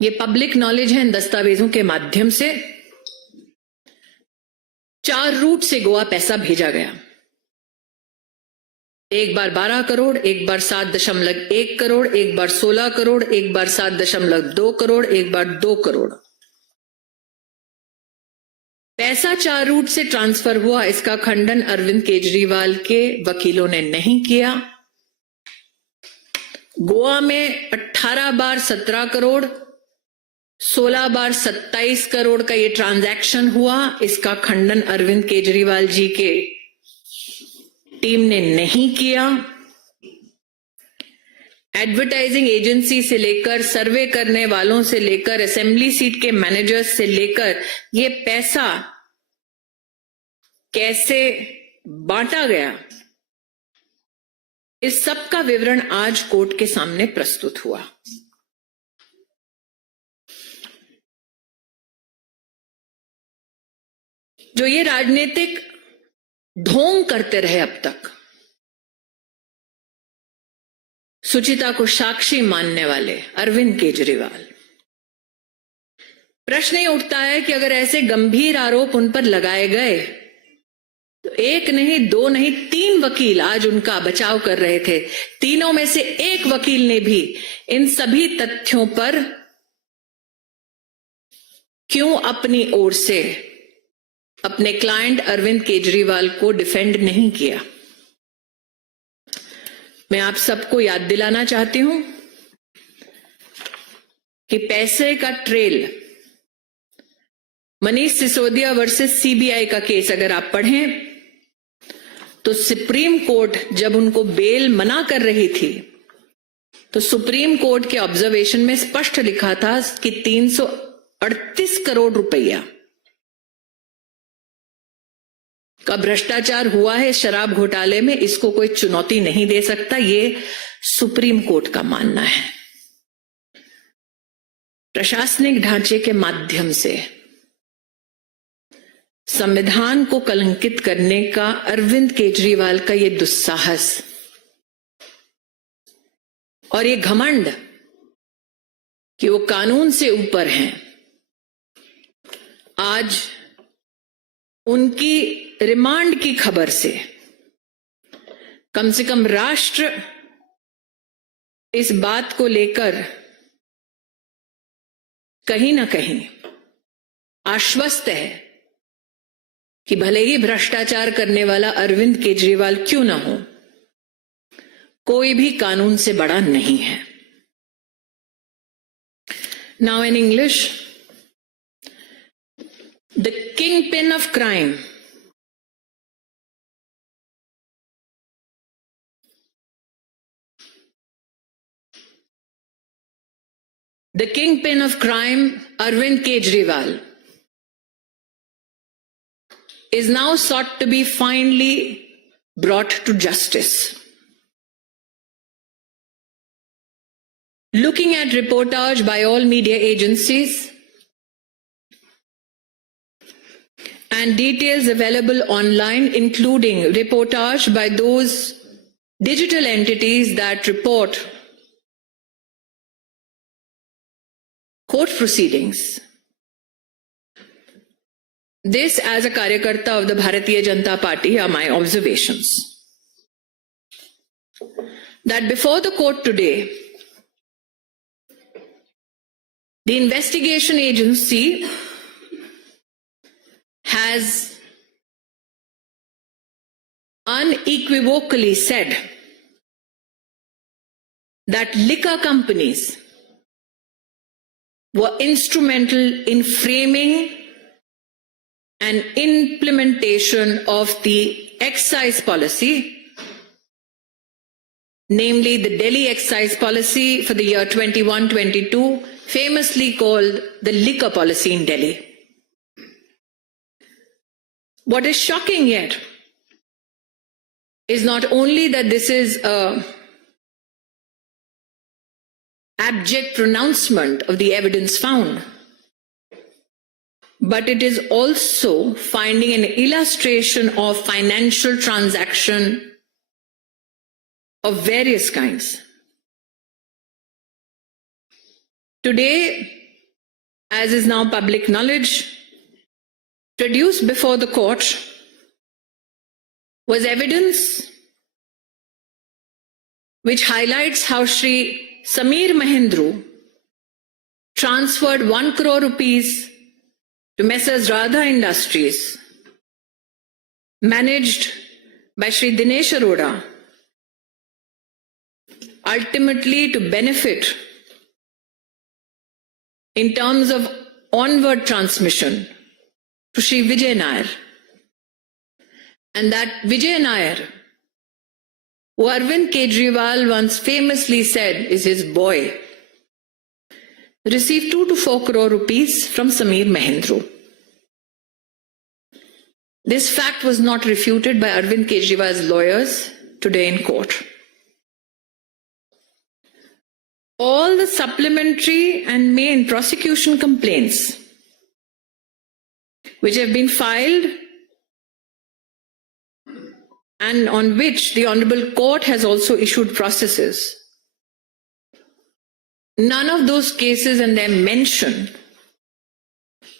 ये public knowledge है। इन दस्तावेजों के माध्यम से 4 रूट से गोवा पैसा भेजा गया। एक बार 12 करोड़, एक बार 7.1 करोड़, एक बार 16 करोड़, एक बार 7.2 करोड़, एक बार 2 करोड़। पैसा 4 रूट से ट्रांसफर हुआ, इसका खंडन अरविंद केजरीवाल के वकीलों ने नहीं किया। गोवा में 18 बार 17 करोड़, 16 बार 27 करोड़ का ये ट्रांजैक्शन हुआ, इसका खंडन अरविंद केजरीवाल जी के टीम ने नहीं किया। एडवर्टाइजिंग एजेंसी से लेकर, सर्वे करने वालों से लेकर, असेंबली सीट के मैनेजर्स से लेकर ये पैसा कैसे बांटा गया, इस सब का विवरण आज कोर्ट के सामने प्रस्तुत हुआ। जो ये राजनीतिक ढोंग करते रहे अब तक, सुचिता को साक्षी मानने वाले अरविंद केजरीवाल, प्रश्न ये उठता है कि अगर ऐसे गंभीर आरोप उन पर लगाए गए तो 1 नहीं, 2 नहीं, 3 वकील आज उनका बचाव कर रहे थे। तीनों में से एक वकील ने भी इन सभी तथ्यों पर क्यों अपनी ओर से अपने क्लाइंट अरविंद केजरीवाल को डिफेंड नहीं किया। मैं आप सबको याद दिलाना चाहती हूं कि पैसे का trail, Manish Sisodia versus CBI का केस अगर आप पढ़ें तो सुप्रीम कोर्ट जब उनको बेल मना कर रही थी तो सुप्रीम कोर्ट के ऑब्जर्वेशन में स्पष्ट लिखा था कि 338 करोड़ रुपया का भ्रष्टाचार हुआ है शराब घोटाले में, इसको कोई चुनौती नहीं दे सकता, ये सुप्रीम कोर्ट का मानना है। प्रशासनिक ढांचे के माध्यम से संविधान को कलंकित करने का अरविंद केजरीवाल का ये दुस्साहस और ये घमंड कि वो कानून से ऊपर हैं, आज उनकी रिमांड की खबर से कम राष्ट्र इस बात को लेकर कहीं ना कहीं आश्वस्त है कि भले ही भ्रष्टाचार करने वाला अरविंद केजरीवाल क्यों ना हो, कोई भी कानून से बड़ा नहीं है। Now in English, the kingpin of crime Arvind Kejriwal is now sought to be finally brought to justice. Looking at reportage by all media agencies and details available online, including reportage by those digital entities that report court proceedings. This, as a Karyakarta of the Bharatiya Janata Party, are my observations. That before the court today, the investigation agency has unequivocally said that liquor companies were instrumental in framing and implementation of the excise policy, namely the Delhi excise policy for the year 21-22, famously called the liquor policy in Delhi. What is shocking yet is not only that this is an abject pronouncement of the evidence found, but it is also finding an illustration of financial transaction of various kinds. Today, as is now public knowledge, produced before the court was evidence which highlights how Shri Sameer Mahendru transferred 1 crore rupees to Messrs. Radha Industries, managed by Shri Dinesh Arora, ultimately to benefit in terms of onward transmission to Shri Vijay Nair. And that Vijay Nair, who Arvind Kejriwal once famously said is his boy, received 2 to 4 crore rupees from Sameer Mahendru. This fact was not refuted by Arvind Kejriwal's lawyers today in court. All the supplementary and main prosecution complaints which have been filed and on which the Honorable Court has also issued processes, none of those cases and their mention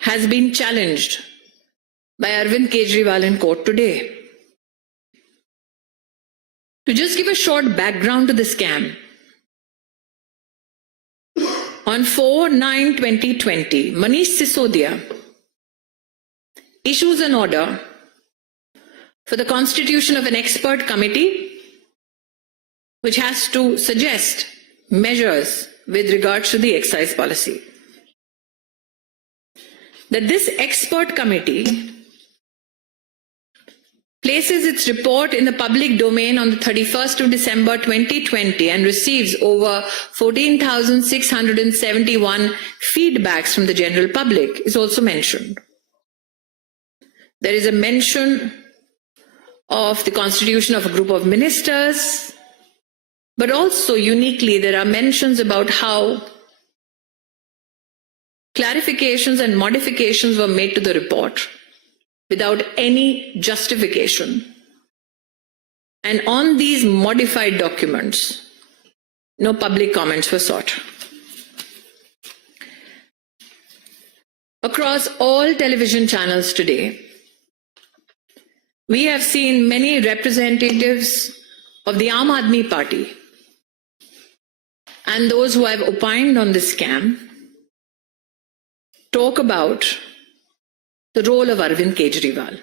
has been challenged by Arvind Kejriwal in court today. To just give a short background to the scam, on 4/9/2020, Manish Sisodia issues an order for the constitution of an expert committee which has to suggest measures with regards to the excise policy. That this expert committee places its report in the public domain on the 31st of December 2020 and receives over 14,671 feedbacks from the general public is also mentioned. There is a mention of the constitution of a group of ministers, but also uniquely there are mentions about how clarifications and modifications were made to the report without any justification. And on these modified documents, no public comments were sought. Across all television channels today, we have seen many representatives of the Aam Aadmi Party and those who have opined on this scam talk about the role of Arvind Kejriwal.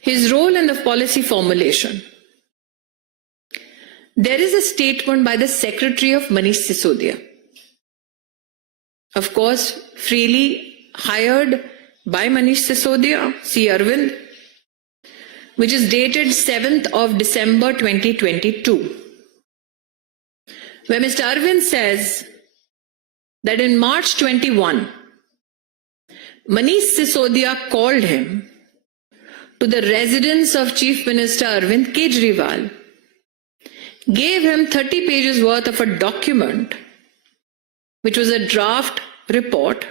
His role in the policy formulation. There is a statement by the Secretary of Manish Sisodia, of course, freely hired by Manish Sisodia, C. Arvind, which is dated 7th of December 2022, where Mr. Arvind says that in March 21, Manish Sisodia called him to the residence of Chief Minister Arvind Kejriwal, gave him 30 pages worth of a document, which was a draft report,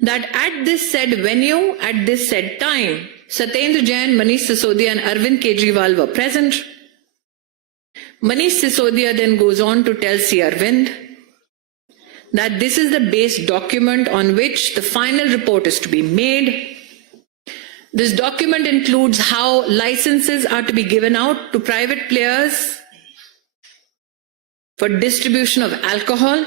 that at this said venue, at this said time, Satyendra Jain, Manish Sisodia and Arvind Kejriwal were present. Manish Sisodia then goes on to tell C. Arvind that this is the base document on which the final report is to be made. This document includes how licenses are to be given out to private players for distribution of alcohol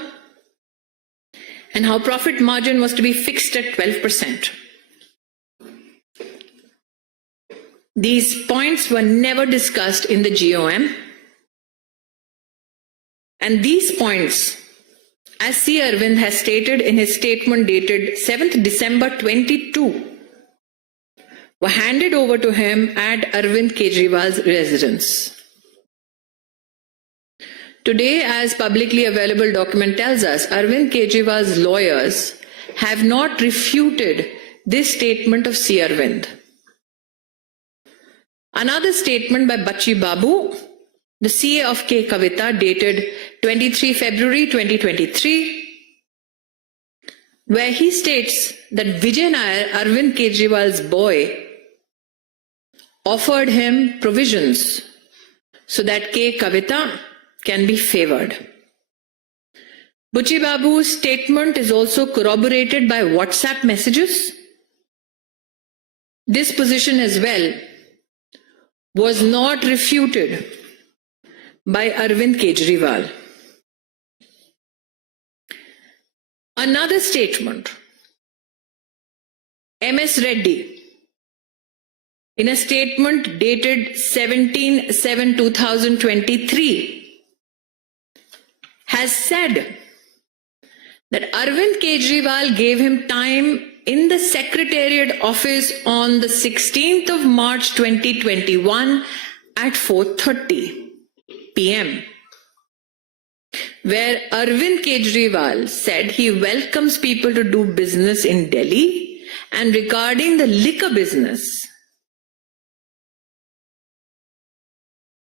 and how profit margin was to be fixed at 12%. These points were never discussed in the GOM, and these points, as C. Arvind has stated in his statement dated 7th December 22, were handed over to him at Arvind Kejriwal's residence. Today, as publicly available document tells us, Arvind Kejriwal's lawyers have not refuted this statement of C. Arvind. Another statement by Bachi Babu, the CA of K. Kavita, dated 23 February 2023, where he states that Vijay Nair, Arvind Kejriwal's boy, offered him provisions so that K. Kavita can be favored. Buchi Babu's statement is also corroborated by WhatsApp messages. This position as well was not refuted by Arvind Kejriwal. Another statement, MS Reddy, in a statement dated 17/7/2023, has said that Arvind Kejriwal gave him time in the Secretariat office on the 16th of March 2021 at 4:30 p.m. where Arvind Kejriwal said he welcomes people to do business in Delhi, and regarding the liquor business,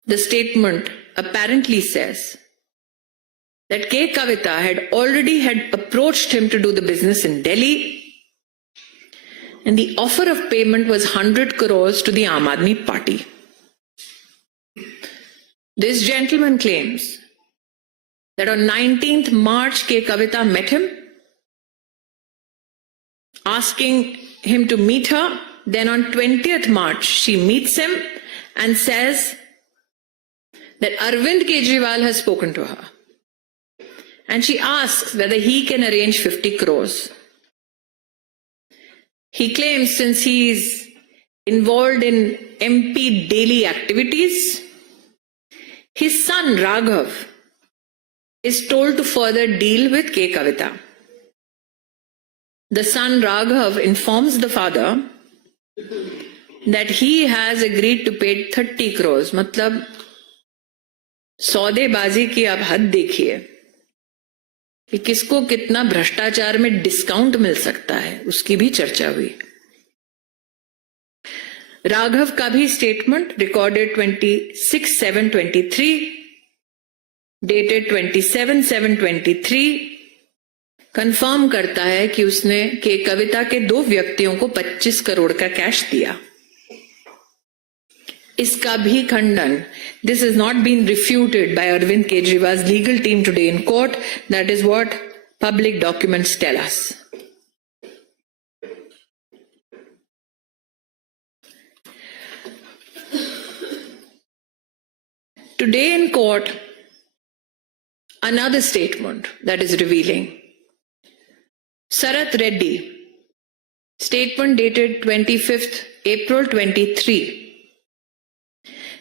the statement apparently says that K. Kavita had already approached him to do the business in Delhi, and the offer of payment was 100 crores to the Aam Aadmi Party. This gentleman claims that on 19th March, K. Kavita met him, asking him to meet her. Then on 20th March, she meets him and says that Arvind Kejriwal has spoken to her. And she asks whether he can arrange 50 crores. He claims since he is involved in MP daily activities, his son Raghav is told to further deal with K. Kavita. The son Raghav informs the father that he has agreed to pay 30 crores. मतलब सौदेबाजी की आप हद देखिए कि किसको कितना भ्रष्टाचार में डिस्काउंट मिल सकता है, उसकी भी चर्चा हुई. राघव का भी स्टेटमेंट रिकॉर्डेड 26/7/23 डेटेड 27/7/23 कंफर्म करता है कि उसने के कविता के 2 व्यक्तियों को 25 करोड़ का कैश दिया. इसका भी खंडन, this has not been refuted by Arvind Kejriwal's legal team today in court. That is what public documents tell us. Today in court, another statement that is revealing. Sarath Reddy, statement dated 25th April 23,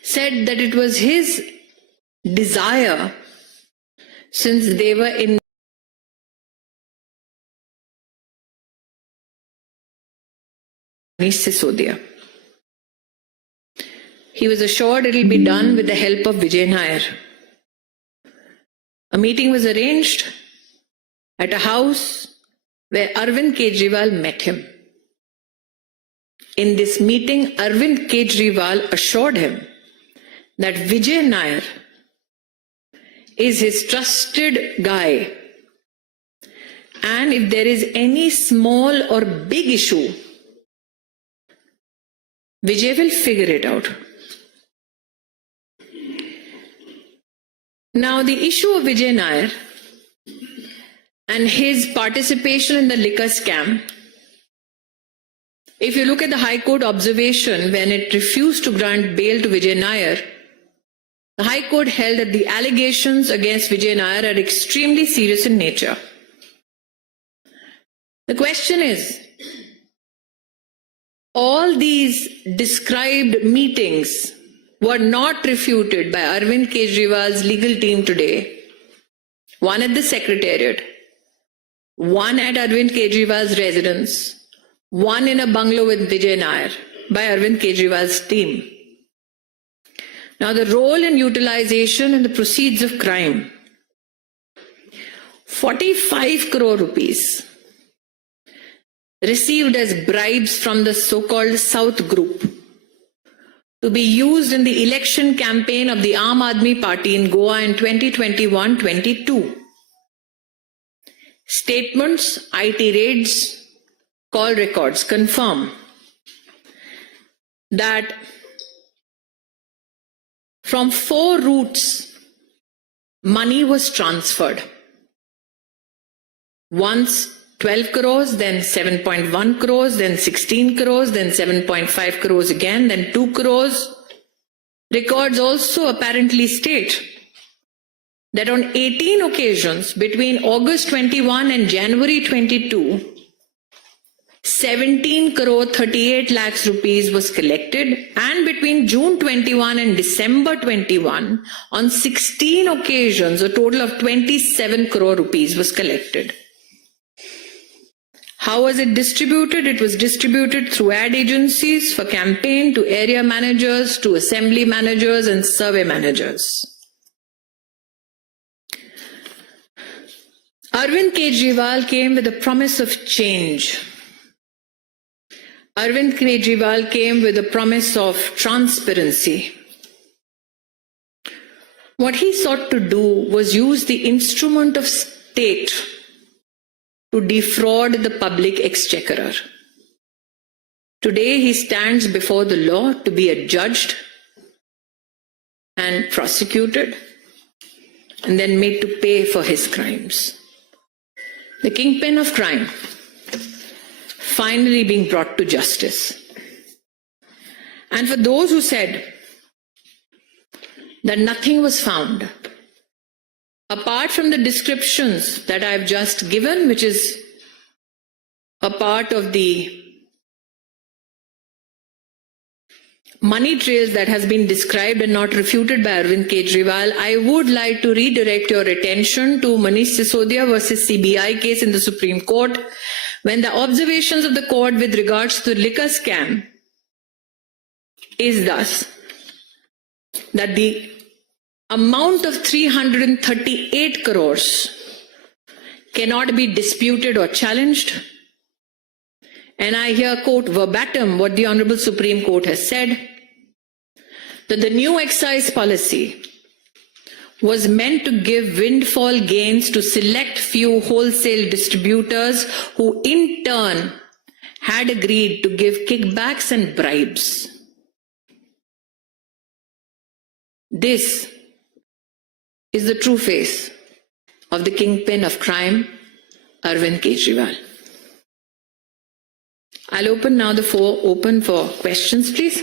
said that it was his desire, since they were in Sisodia. He was assured it will be done with the help of Vijay Nair. A meeting was arranged at a house where Arvind Kejriwal met him. In this meeting, Arvind Kejriwal assured him that Vijay Nair is his trusted guy, and if there is any small or big issue, Vijay will figure it out. Now, the issue of Vijay Nair and his participation in the liquor scam, if you look at the High Court observation when it refused to grant bail to Vijay Nair, the High Court held that the allegations against Vijay Nair are extremely serious in nature. The question is, all these described meetings were not refuted by Arvind Kejriwal's legal team today. One at the Secretariat, one at Arvind Kejriwal's residence, one in a bungalow with Vijay Nair by Arvind Kejriwal's team. Now, the role and utilization and the proceeds of crime. 45 crore rupees received as bribes from the so-called South Group to be used in the election campaign of the Aam Aadmi Party in Goa in 2021-22. Statements, IT raids, call records confirm that from 4 routes money was transferred. Once 12 crores, then 7.1 crores, then 16 crores, then 7.5 crores again, then 2 crores. Records also apparently state that on 18 occasions between August 21 and January 22, 17 crore 38 lakhs rupees was collected, and between June 21 and December 21, on 16 occasions, a total of 27 crore rupees was collected. How was it distributed? It was distributed through ad agencies for campaign to area managers, to assembly managers and survey managers. Arvind Kejriwal came with a promise of change. Arvind Kejriwal came with a promise of transparency. What he sought to do was use the instrument of state to defraud the public exchequer. Today he stands before the law to be adjudged and prosecuted and then made to pay for his crimes. The kingpin of crime finally being brought to justice. And for those who said that nothing was found, apart from the descriptions that I've just given, which is a part of the money trails that has been described and not refuted by Arvind Kejriwal, I would like to redirect your attention to Manish Sisodia versus CBI case in the Supreme Court, when the observations of the court with regards to the liquor scam is thus that the amount of 338 crores cannot be disputed or challenged. And I here quote verbatim what the Honorable Supreme Court has said, that the new excise policy was meant to give windfall gains to select few wholesale distributors who in turn had agreed to give kickbacks and bribes. This is the true face of the kingpin of crime, Arvind Kejriwal. I'll open now the floor open for questions, please.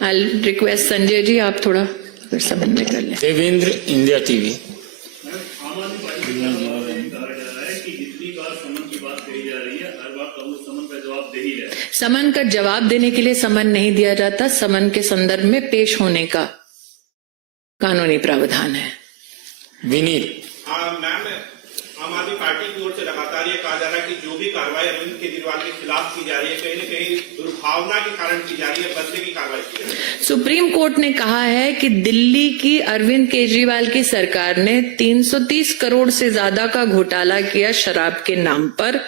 I'll request Sanjay ji, आप थोड़ा समझने कर लें. Devendra, India TV. समन का जवाब देने के लिए समन नहीं दिया जाता, समन के संदर्भ में पेश होने का कानूनी प्रावधान है. विनीत. मैम, आम आदमी पार्टी की ओर से लगातार ये कहा जा रहा है कि जो भी कार्रवाई अरविंद केजरीवाल के खिलाफ की जा रही है, कहीं न कहीं दुर्भावना के कारण की जा रही है, बदले की कार्रवाई की जा रही है. सुप्रीम कोर्ट ने कहा है कि दिल्ली की अरविंद केजरीवाल की सरकार ने 330 करोड़ से ज्यादा का घोटाला किया शराब के नाम पर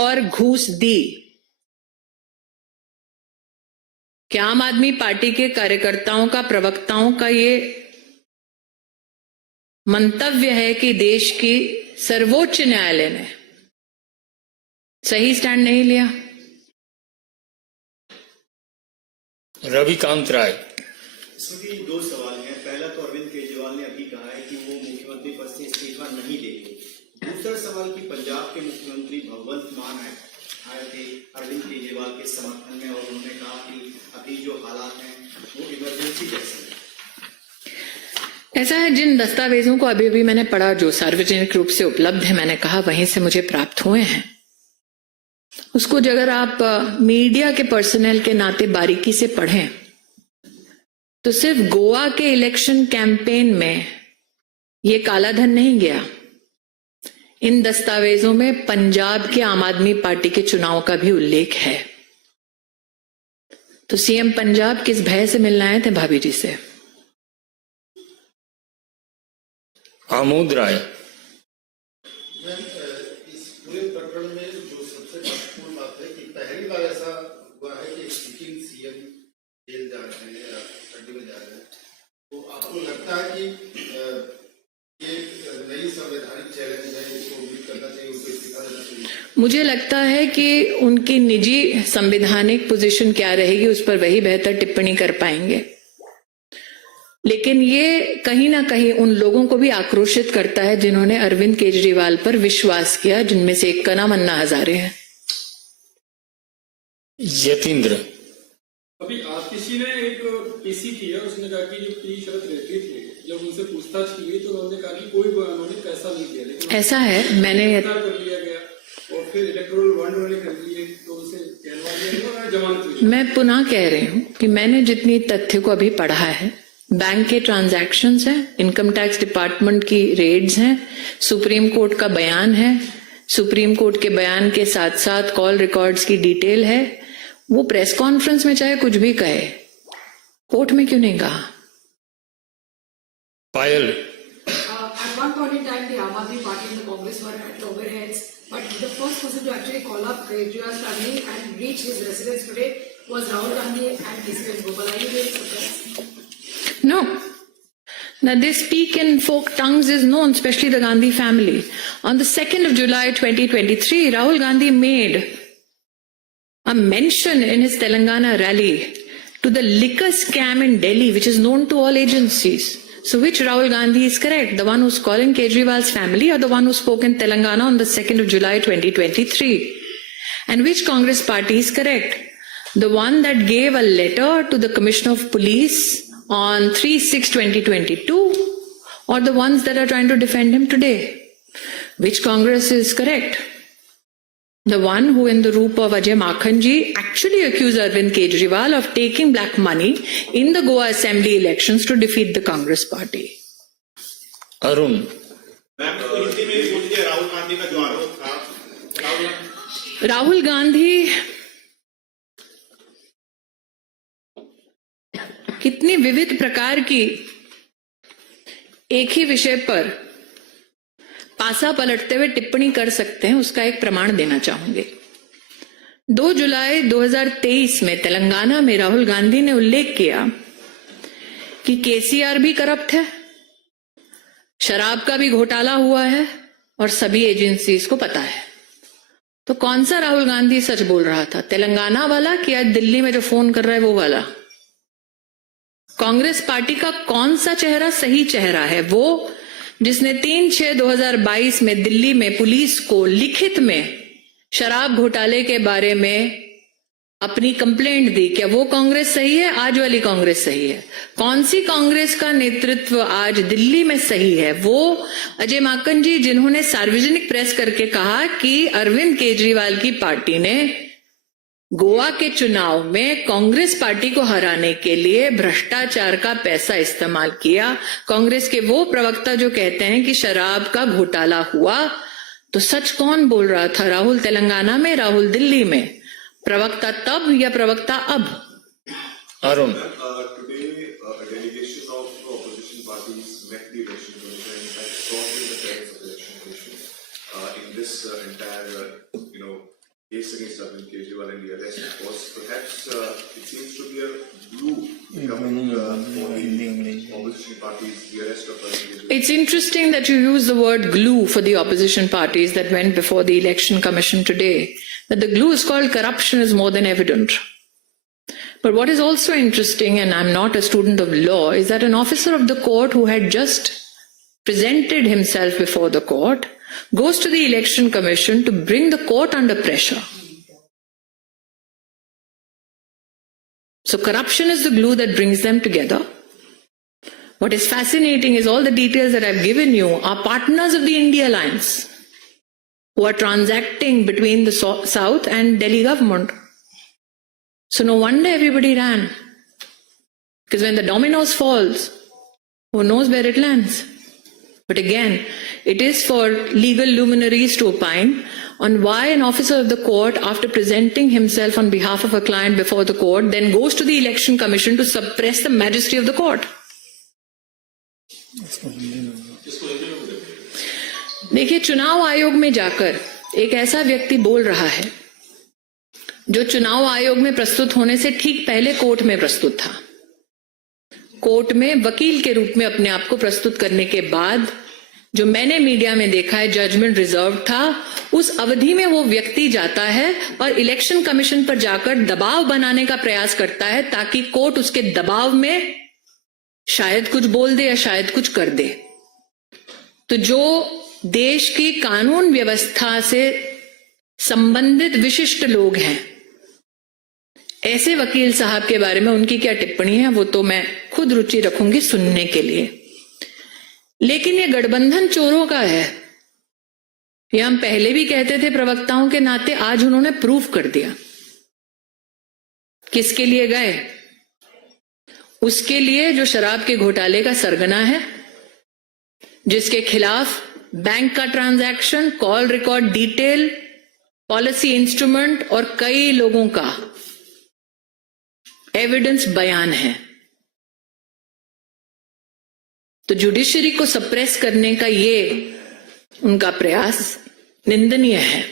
और घूस दी. क्या आम आदमी पार्टी के कार्यकर्ताओं का, प्रवक्ताओं का ये मंतव्य है कि देश की सर्वोच्च न्यायालय ने सही स्टैंड नहीं लिया? रविकांत राय. इसमें दो सवाल हैं. पहला तो अरविंद केजरीवाल ने अभी कहा है कि वो मुख्यमंत्री पद से इस्तीफा नहीं देंगे. दूसरा सवाल कि पंजाब के मुख्यमंत्री भगवंत मान आए थे अरविंद केजरीवाल के समर्थन में और उन्होंने कहा कि अभी जो हालात हैं वो इमरजेंसी जैसे हैं. ऐसा है, जिन दस्तावेजों को अभी अभी मैंने पढ़ा जो सार्वजनिक रूप से उपलब्ध है, मैंने कहा वहीं से मुझे प्राप्त हुए हैं, उसको अगर आप मीडिया के पर्सनल के नाते बारीकी से पढ़ें तो सिर्फ गोवा के इलेक्शन कैंपेन में ये काला धन नहीं गया. इन दस्तावेजों में पंजाब के आम आदमी पार्टी के चुनाव का भी उल्लेख है. तो सीएम पंजाब किस भय से मिलने आए थे भाभी जी से? आमोद राय. इस पूरे प्रकरण में जो सबसे महत्वपूर्ण बात है कि पहली बार ऐसा हुआ है कि सिक्किम सीएम जेल जा रहे हैं या कटघरे में जा रहे हैं. तो आपको लगता है कि ये नई संवैधानिक चैलेंज है, इसको उम्मीद करना चाहिए, उनको इस्तीफा देना चाहिए? मुझे लगता है कि उनकी निजी संवैधानिक पोजीशन क्या रहेगी उस पर वही बेहतर टिप्पणी कर पाएंगे. लेकिन ये कहीं ना कहीं उन लोगों को भी आक्रोशित करता है जिन्होंने अरविंद केजरीवाल पर विश्वास किया, जिनमें से एक का नाम अन्ना हजारे है। यतीन्द्र। अभी आप किसी ने एक पीसी की है, उसने कहा कि जो पी शरत रहती थी, जब उनसे पूछताछ की गई तो उन्होंने कहा कि कोई उन्होंने पैसा नहीं दिया, लेकिन ऐसा है, मैंने कर लिया गया और फिर इलेक्टोरल बॉन्ड उन्होंने खरीद लिए तो उसे कहलवा दिया और जमानत हुई। मैं पुनः कह रही हूं कि मैंने जितनी तथ्य को अभी पढ़ा है, बैंक के ट्रांजैक्शंस हैं, इनकम टैक्स डिपार्टमेंट की रेड्स हैं, सुप्रीम कोर्ट का बयान है, सुप्रीम कोर्ट के बयान के साथ साथ कॉल रिकॉर्ड्स की डिटेल है। वो प्रेस कॉन्फ्रेंस में चाहे कुछ भी कहे, कोर्ट में क्यों नहीं कहा? पायल। At one point in time, the Aam Aadmi Party and the Congress were at loggerheads, but the first person to actually call up Kejriwal's family and reach his residence today was Rahul Gandhi and K.C. Venugopal. Are you really surprised? No. Now, they speak in folk tongues is known, especially the Gandhi family. On the 2nd of July 2023, Rahul Gandhi made a mention in his Telangana rally to the liquor scam in Delhi, which is known to all agencies. So which Rahul Gandhi is correct? The one who's calling Kejriwal's family or the one who spoke in Telangana on the 2nd of July 2023? And which Congress party is correct? The one that gave a letter to the Commissioner of Police on 3/6/2022 or the ones that are trying to defend him today? Which Congress is correct? The one who in the roop of Ajay Makhanji actually accused Arvind Kejriwal of taking black money in the Goa Assembly elections to defeat the Congress party. Arun. Ma'am तो हिंदी में पूछ लिया, राहुल गांधी का जो आरोप था, राहुल गांधी कितनी विविध प्रकार की एक ही विषय पर पासा पलटते हुए टिप्पणी कर सकते हैं, उसका एक प्रमाण देना चाहूंगी। 2 जुलाई 2023 में तेलंगाना में राहुल गांधी ने उल्लेख किया कि केसीआर भी करप्ट है, शराब का भी घोटाला हुआ है और सभी एजेंसीज को पता है। तो कौन सा राहुल गांधी सच बोल रहा था, तेलंगाना वाला कि आज दिल्ली में जो फोन कर रहा है वो वाला? कांग्रेस पार्टी का कौन सा चेहरा सही चेहरा है? वो जिसने 3/6/2022 में दिल्ली में पुलिस को लिखित में शराब घोटाले के बारे में अपनी कंप्लेंट दी। क्या वो कांग्रेस सही है? आज वाली कांग्रेस सही है? कौन सी कांग्रेस का नेतृत्व आज दिल्ली में सही है? वो अजय माकन जी जिन्होंने सार्वजनिक प्रेस करके कहा कि अरविंद केजरीवाल की पार्टी ने गोवा के चुनाव में कांग्रेस पार्टी को हराने के लिए भ्रष्टाचार का पैसा इस्तेमाल किया। कांग्रेस के वो प्रवक्ता जो कहते हैं कि शराब का घोटाला हुआ, तो सच कौन बोल रहा था? राहुल तेलंगाना में, राहुल दिल्ली में? प्रवक्ता तब या प्रवक्ता अब? Arun. Today, a delegation of opposition parties met the election commission and had sought the presence of the election commission in this entire, case against Arvind Kejriwal and the arrest. Of course, perhaps it seems to be a glue coming for the opposition parties, the arrest of Arvind Kejriwal. It's interesting that you use the word glue for the opposition parties that went before the election commission today. That the glue is called corruption is more than evident. But what is also interesting, and I'm not a student of law, is that an officer of the court who had just presented himself before the court goes to the election commission to bring the court under pressure. So corruption is the glue that brings them together. What is fascinating is all the details that I've given you are partners of the India Alliance who are transacting between the South and Delhi government. So no wonder everybody ran. Because when the dominoes falls, who knows where it lands? But again, it is for legal luminaries to opine on why an officer of the court, after presenting himself on behalf of a client before the court, then goes to the election commission to suppress the majesty of the court. देखिए, चुनाव आयोग में जाकर एक ऐसा व्यक्ति बोल रहा है जो चुनाव आयोग में प्रस्तुत होने से ठीक पहले कोर्ट में प्रस्तुत था। कोर्ट में वकील के रूप में अपने आप को प्रस्तुत करने के बाद जो मैंने मीडिया में देखा है जजमेंट रिजर्व था, उस अवधि में वो व्यक्ति जाता है और इलेक्शन कमीशन पर जाकर दबाव बनाने का प्रयास करता है ताकि कोर्ट उसके दबाव में शायद कुछ बोल दे या शायद कुछ कर दे। तो जो देश की कानून व्यवस्था से संबंधित विशिष्ट लोग हैं, ऐसे वकील साहब के बारे में उनकी क्या टिप्पणी है वो तो मैं खुद रुचि रखूंगी सुनने के लिए। लेकिन ये गठबंधन चोरों का है, ये हम पहले भी कहते थे प्रवक्ताओं के नाते, आज उन्होंने प्रूफ कर दिया। किसके लिए गए? उसके लिए जो शराब के घोटाले का सरगना है, जिसके खिलाफ बैंक का transaction, call record detail, policy instrument और कई लोगों का एविडेंस बयान है। तो जुडिशरी को सप्रेस करने का ये उनका प्रयास निंदनीय है।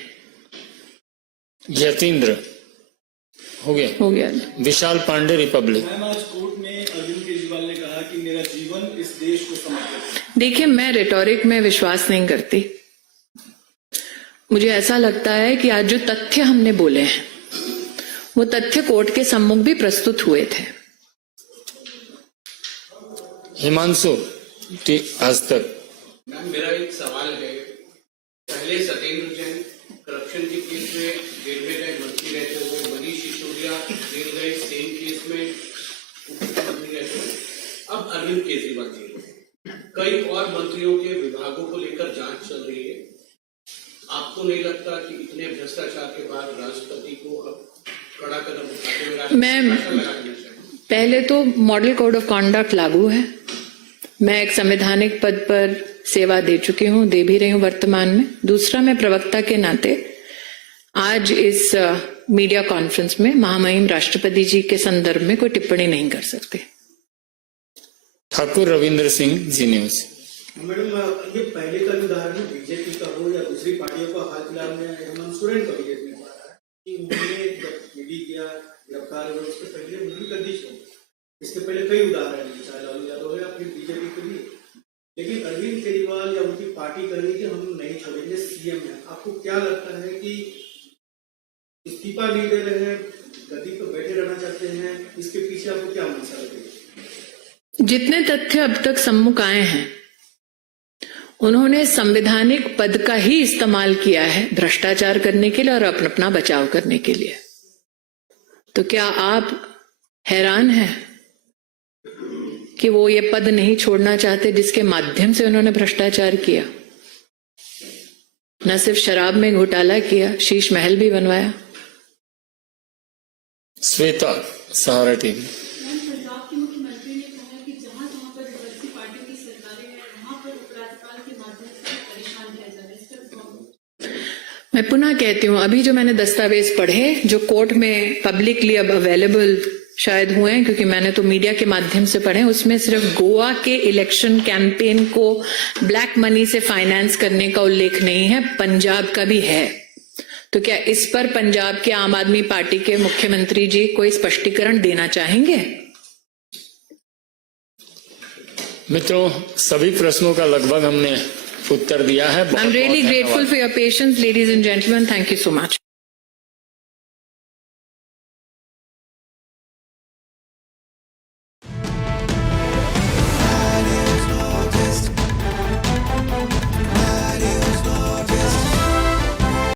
यतीन्द्र हो गया। विशाल पांडे, रिपब्लिक। मैम, आज कोर्ट में अरविंद केजरीवाल ने कहा कि मेरा जीवन इस देश को समर्पित है। देखिए, मैं रेटोरिक में विश्वास नहीं करती। मुझे ऐसा लगता है कि आज जो तथ्य हमने बोले हैं वो तथ्य कोर्ट के सम्मुख भी प्रस्तुत हुए थे। हिमांशु, आज तक। मैम, मेरा एक सवाल है। पहले सत्येंद्र जैन करप्शन के केस में रेलवे का मंत्री रहते हुए, मनीष सिसोदिया जेल गए सेम केस में मुख्यमंत्री रहते हुए, अब अरविंद केजरीवाल जी। कई और मंत्रियों के विभागों को लेकर जांच चल रही है। आपको नहीं लगता कि इतने भ्रष्टाचार के बाद राष्ट्रपति को अब कड़ा कदम उठाते हुए मैं पहले तो मॉडल कोड ऑफ कॉन्डक्ट लागू है। मैं एक संवैधानिक पद पर सेवा दे चुकी हूं, दे भी रही हूं वर्तमान में। दूसरा, मैं प्रवक्ता के नाते आज इस मीडिया कॉन्फ्रेंस में महामहिम राष्ट्रपति जी के संदर्भ में कोई टिप्पणी नहीं कर सकते। ठाकुर रविंद्र सिंह, जी न्यूज। मैडम, ये पहले का उदाहरण बीजेपी का हो या दूसरी पार्टियों का, हाल फिलहाल में हेमंत सोरेन का भी देखने को आ रहा है कि उन्होंने जब ईडी किया, गिरफ्तार हुए, उसके पहले उन्होंने कर दी छोड़। इसके पहले कई उदाहरण हैं, चाहे लालू यादव है या फिर बीजेपी के लिए। लेकिन अरविंद केजरीवाल या उनकी पार्टी कह रही है कि हम नहीं छोड़ेंगे, सीएम है। आपको क्या लगता है कि इस्तीफा नहीं दे रहे हैं, गद्दी पर बैठे रहना चाहते हैं, इसके पीछे आपको क्या मंशा लगेगी? जितने तथ्य अब तक सम्मुख आए हैं उन्होंने संवैधानिक पद का ही इस्तेमाल किया है भ्रष्टाचार करने के लिए और अपना बचाव करने के लिए। तो क्या आप हैरान हैं कि वो ये पद नहीं छोड़ना चाहते जिसके माध्यम से उन्होंने भ्रष्टाचार किया? न सिर्फ शराब में घोटाला किया, शीश महल भी बनवाया। श्वेता, सहारा टीवी। पंजाब के मुख्यमंत्री ने कहा कि जहां जहां पर विपक्षी पार्टियों की सरकारें हैं वहां पर उपराज्यपाल के माध्यम से परेशान किया जा रहा है। इस पर मैं पुनः कहती हूं, अभी जो मैंने दस्तावेज पढ़े जो कोर्ट में पब्लिकली अब अवेलेबल शायद हुए हैं, क्योंकि मैंने तो मीडिया के माध्यम से पढ़े, उसमें सिर्फ गोवा के इलेक्शन कैंपेन को ब्लैक मनी से फाइनेंस करने का उल्लेख नहीं है, पंजाब का भी है। तो क्या इस पर पंजाब के आम आदमी पार्टी के मुख्यमंत्री जी कोई स्पष्टीकरण देना चाहेंगे? मित्रों, सभी प्रश्नों का लगभग हमने उत्तर दिया है। I am really grateful for your patience, ladies and gentleman, thank you so much.